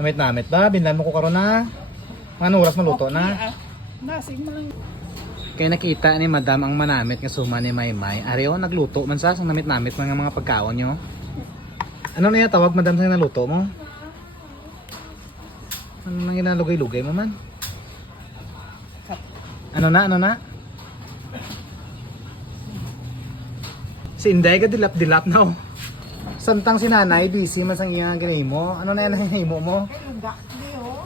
Namit-namit ba? Binlan mo ko karon na. Mga oras maluto na. Nasig mo lang. Kaya nakita ni Madam ang manamit nga suma ni Maymay. Ariyo nagluto man sa namit-namit mga pagkaon nyo. Ano na yung tawag Madam sa naluto mo? Ano nang ginalugay-lugay mo man? Ano na? Si Inday ka dilap-dilap na oh. Samtang si nanay, busy man sa iyang ginahimo. Ano na yan ang ginahimo mo? Lugak niyo.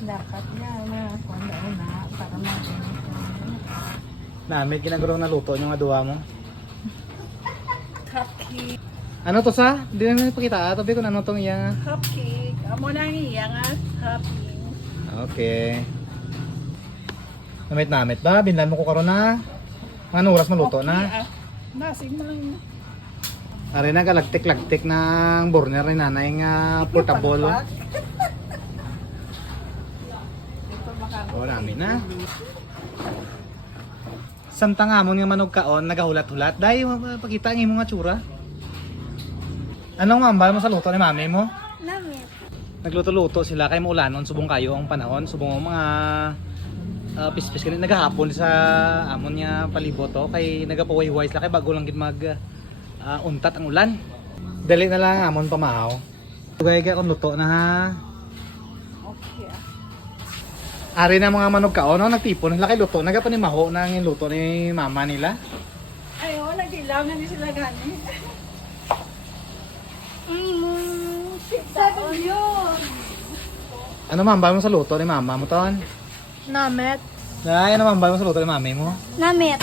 Dapat niya na kung na para Namit ginagurong naluto yung aduwa mo. cupcake. Ano to sa? Hindi na ipakita. Tabi ko na ano tong iyang. Cupcake. Amo na iya nga cupcake. Okay. Namit-namit ba? Binlan mo ko karon na. Mga oras maluto na. Nasig mo lang. Ari na galagtik-lagtik ng burner ni nanay nga portable. Oh, namin na. Samtang amon nga manog kaon, nagahulat-hulat. Dahil pakita ng imong nga tsura. Anong mambal mo sa luto ni mami mo? Namit. Nagluto-luto sila kay maulanon, subong kayo ang panahon, subong ang mga pispis kanina nagahapon sa amon nga palibot to kay nagapawayway sila kay bago lang gid mag untat ang ulan. Dali na lang amon pamahaw. Tugay ka kung luto na ha. Okay. Ari na mga manok kaon no, nagtipon nila kay luto. Nagapanimaho na ang luto ni mama nila. Ay, nagilaw na ni sila gani. Sabi yun. Ano mambal mo sa luto ni mama mo ton? Namit. Ay, ano mambal mo sa luto ni mami mo? Namit.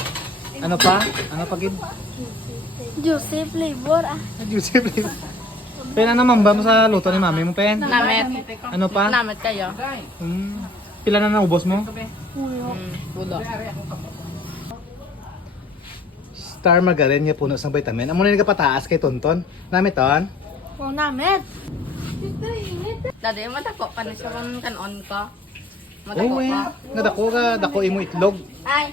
Ano pa? Ano pa gid? Juicy flavor ah. Juicy flavor. Pen ano mambal mo sa luto ni mami mo pen? Namit. Ano pa? Namit kayo. Pila na naubos mo? Ulo. Star Margarine nga puno sa vitamin. Amo na nagapataas kay Tonton. Namit ton? Oh, namit. Dati matako pa na siya kanon ko. Oh, Matako eh. ko. Nga dako ka, dako imo itlog. Ay.